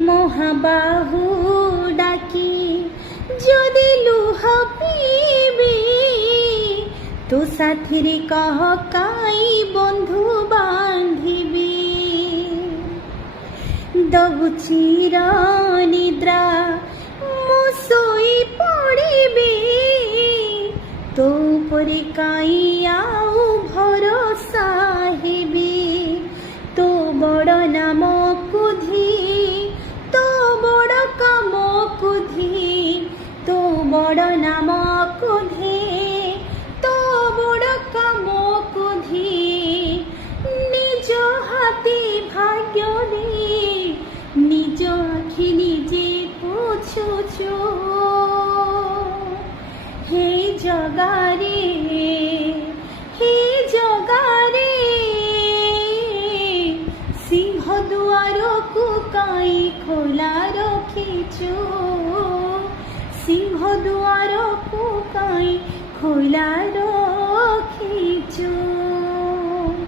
মহাবাহু ডাকি যদি লুহ পিবি তো সাথীরে কহ কাই বন্ধু বান্ধিবি দহু চির নিদ্রা মু শোই পড়িবি তো উপরে কাই আউ ভরসা হেবি তো বড় নাম কুধি তো বড় কাম কুধি তো বড় নাম কুধি তো বড় কাম কুধি নিজ হাতে ভাগ্য দে নিজ আখি নিজে পুছুছু হে জগারে হে জগারে সিংহ দুয়ারକୁ কাই খোলা রখিଛୁ সিংহ দুয়ারକୁ কাই খোলা